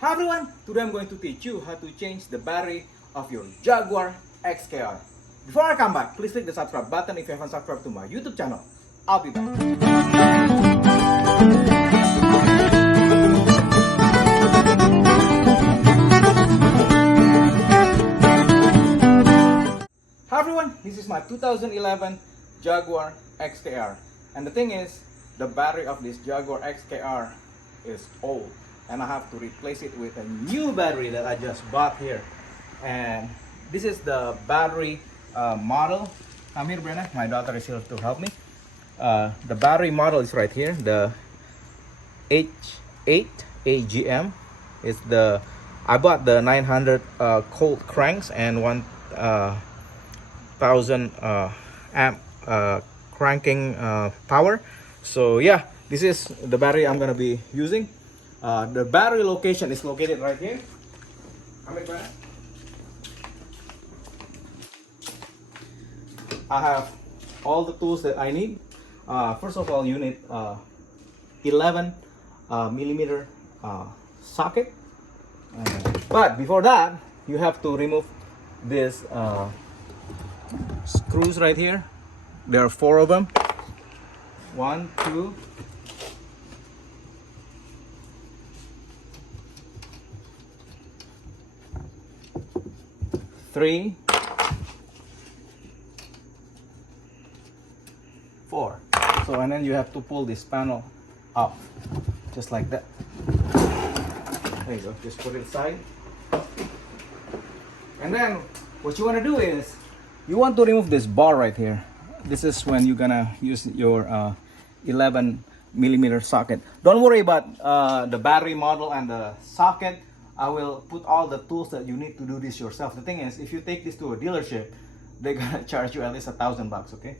Hi everyone, today I'm going to teach you how to change the battery of your Jaguar XKR. Before I come back, please click the subscribe button if you haven't subscribed to my YouTube channel. I'll be back. Hi everyone, this is my 2011 Jaguar XKR. And the thing is, the battery of this Jaguar XKR is old. And I have to replace it with a new battery that I just bought here. And this is the battery model. Come here, Brenna. My daughter is here to help me. The battery model is right here. The H8 AGM is the. I bought the 900 cold cranks and 1000 amp cranking power. So yeah, this is the battery I'm gonna be using. The battery location is located right here. I have all the tools that I need. First of all, you need 11 millimeter socket. But before that, you have to remove this screws right here. There are 4 of them. 1, 2, 3, 4. So and then you have to pull this panel up just like that. There you go. Just put it aside. And then what you want to do is you want to remove this bar right here. This is when you're gonna use your 11 millimeter socket. Don't worry about the battery model and the socket. I will put all the tools that you need to do this yourself. The thing is, if you take this to a dealership, they're gonna charge you at least $1,000, okay?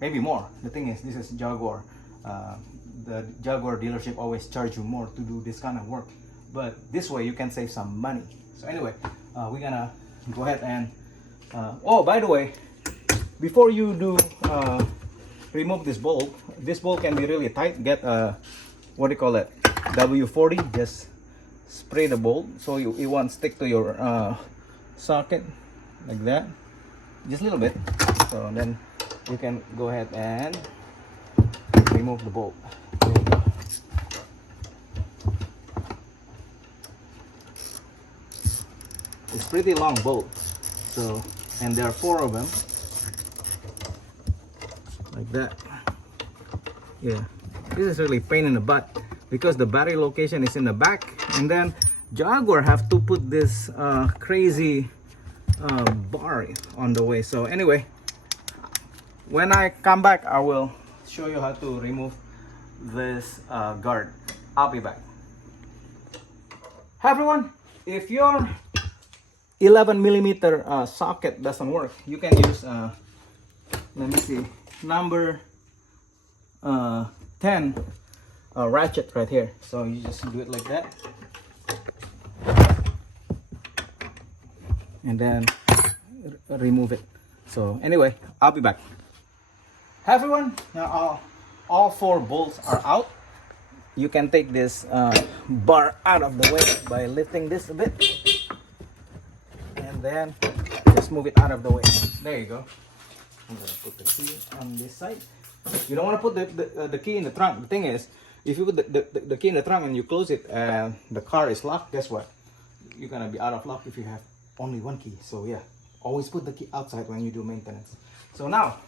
Maybe more. The thing is, this is Jaguar. The Jaguar dealership always charge you more to do this kind of work. But this way you can save some money. So anyway, we're gonna go ahead and oh, by the way, before you do remove this bolt can be really tight. Get what do you call it, W40. Just spray the bolt so it won't stick to your socket like that, just a little bit. So then you can go ahead and remove the bolt. There you go. It's pretty long bolt, so, and there are 4 of them like that. Yeah, this is really pain in the butt because the battery location is in the back, and then Jaguar have to put this crazy bar on the way. So anyway, when I come back, I will show you how to remove this guard. I'll be back. Hi everyone, if your 11 millimeter socket doesn't work, you can use let me see, number 10 ratchet right here. So you just do it like that, and then remove it. So anyway, I'll be back. Hi everyone, now all 4 bolts are out. You can take this bar out of the way by lifting this a bit, and then just move it out of the way. There you go. I'm gonna put the key on this side. You don't want to put the key in the trunk. The thing is, if you put the key in the trunk and you close it and the car is locked, guess what? You're gonna be out of luck if you have only 1 key. So yeah, always put the key outside when you do maintenance. So now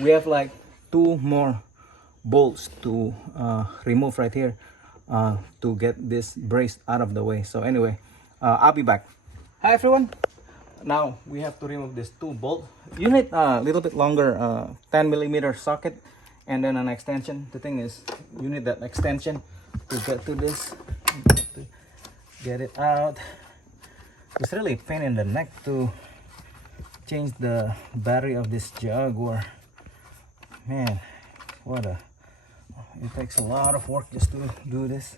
we have like 2 more bolts to remove right here to get this brace out of the way. So anyway, I'll be back. Hi everyone. Now we have to remove this 2 bolt. You need a little bit longer 10 millimeter socket and then an extension. The thing is, you need that extension to get to this, to get it out. It's really a pain in the neck to change the battery of this Jaguar. Man, it takes a lot of work just to do this.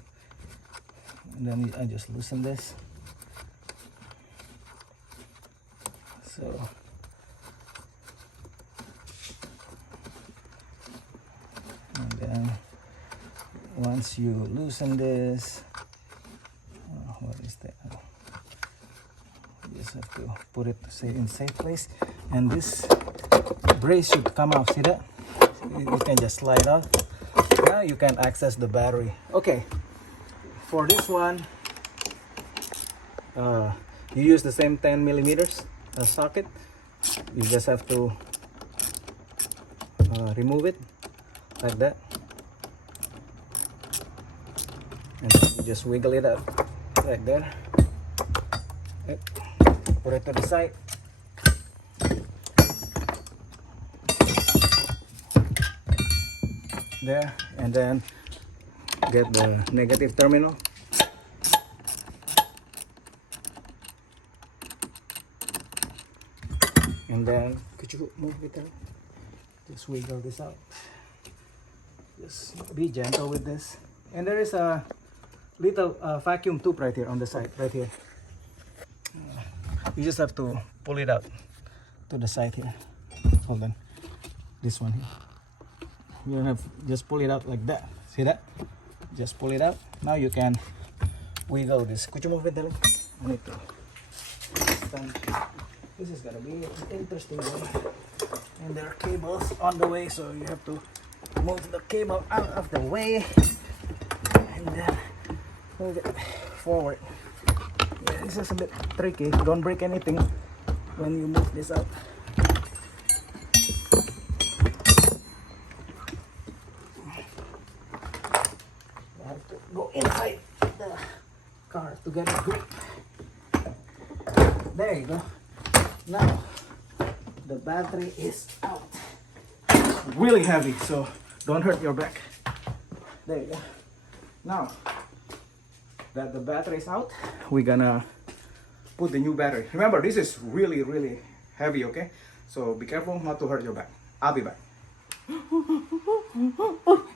And then I just loosen this. So and then once you loosen this, what is that? You just have to put it in safe place, and this brace should come out. See that? You can just slide out. Now you can access the battery. Okay, for this one, you use the same 10 millimeters socket. You just have to remove it like that, and you just wiggle it up like there. Okay. Put it to the side. There, and then get the negative terminal. And then, could you move it there? Just wiggle this out. Just be gentle with this. And there is a little vacuum tube right here on the side, right here. You just have to pull it out to the side here. Hold on. This one here. You have just pull it out like that. See that? Just pull it out. Now you can wiggle this. Could you move it, darling? I need to stand. This is gonna be an interesting one. And there are cables on the way, so you have to move the cable out of the way and then move it forward. Yeah, this is a bit tricky. Don't break anything when you move this out. You have to go inside the car to get a grip. There you go. Now the battery is out. It's really heavy, so don't hurt your back. There you go. Now that the battery is out, we're gonna put the new battery. Remember, this is really heavy, okay? So be careful not to hurt your back. I'll be back.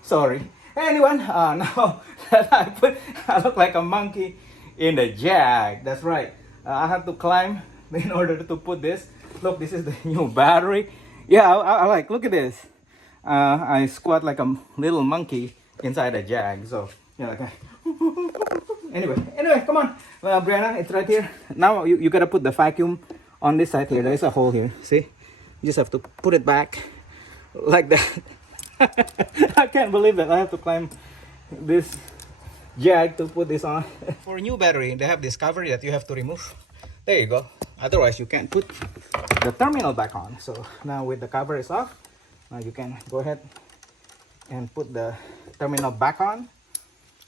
Sorry. Anyone, now that I look like a monkey in the Jag. That's right. I have to climb in order to put this. Look, this is the new battery. Yeah, I like, look at this. I squat like a little monkey inside a Jag. So, yeah, okay. Anyway, come on. Brianna, it's right here. Now you gotta put the vacuum on this side here. There is a hole here. See? You just have to put it back like that. I can't believe that I have to climb this Jag to put this on. For a new battery, they have this cover that you have to remove. There you go. Otherwise, you can't put the terminal back on. So now with the cover is off, now you can go ahead and put the terminal back on.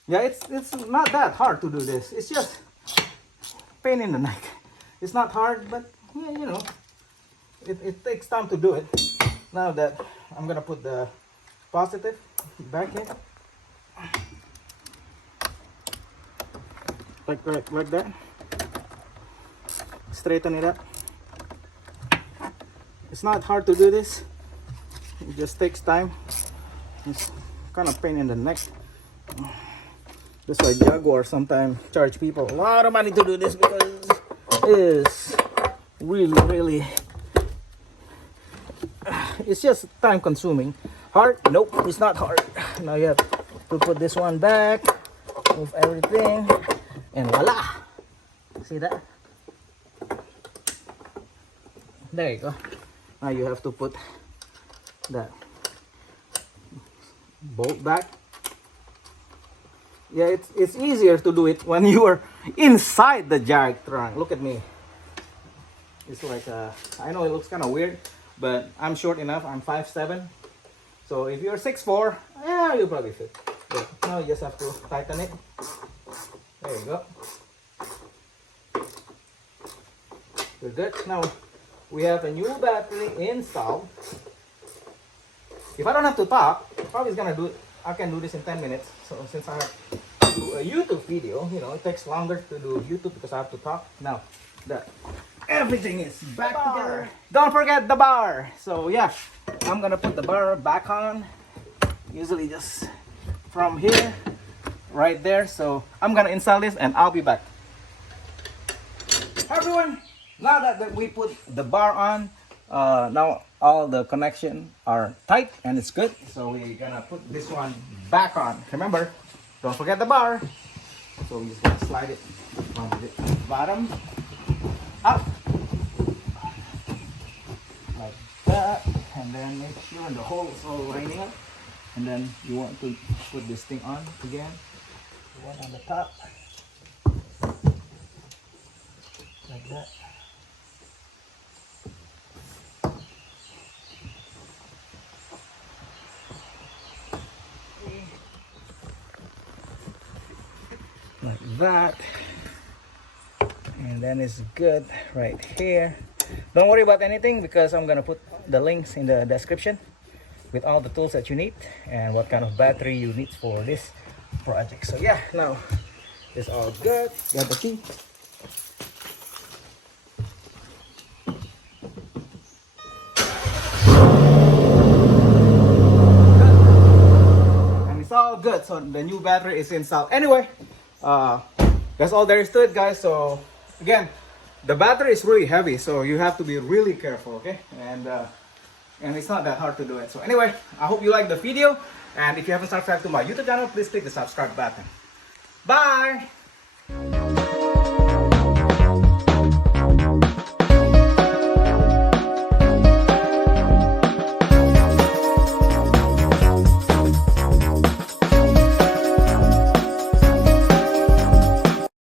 Yeah, it's not that hard to do this. It's just pain in the neck. It's not hard, but yeah, you know, it takes time to do it. Now that I'm gonna put the positive back here, like that. Straighten it up. It's not hard to do this. It just takes time. It's kind of pain in the neck. That's why Jaguar sometimes charge people a lot of money to do this, because it's really it's just time consuming. Hard? Nope, it's not hard. Now you have to put this one back, move everything, and voila! See that? There you go. Now you have to put that bolt back. Yeah, it's easier to do it when you are inside the Jag trunk. Look at me. It's like I know it looks kind of weird, but I'm short enough. I'm 5'7". So if you're 6'4", yeah, you'll probably fit. But now you just have to tighten it. There you go. We're good. Now we have a new battery installed. If I don't have to talk, probably gonna do it. I can do this in 10 minutes. So since I have to do a YouTube video, you know, it takes longer to do YouTube because I have to talk. Now that everything is back together, don't forget the bar. So yeah, I'm gonna put the bar back on. Usually just from here, right there. So I'm gonna install this and I'll be back. Hi everyone. Now that we put the bar on, now all the connections are tight and it's good. So we're gonna put this one back on. Remember, don't forget the bar. So we just gonna slide it from the bottom up like that, and then make sure the hole is all lining up. And then you want to put this thing on again, the one on the top like that. Like that, and then it's good right here. Don't worry about anything because I'm gonna put the links in the description with all the tools that you need and what kind of battery you need for this project. So yeah, now it's all good. Got the key. And it's all good. So the new battery is installed. Anyway, that's all there is to it, guys. So again, the battery is really heavy, so you have to be really careful, okay? And it's not that hard to do it. So anyway, I hope you liked the video, and if you haven't subscribed to my YouTube channel, please click the subscribe button. Bye.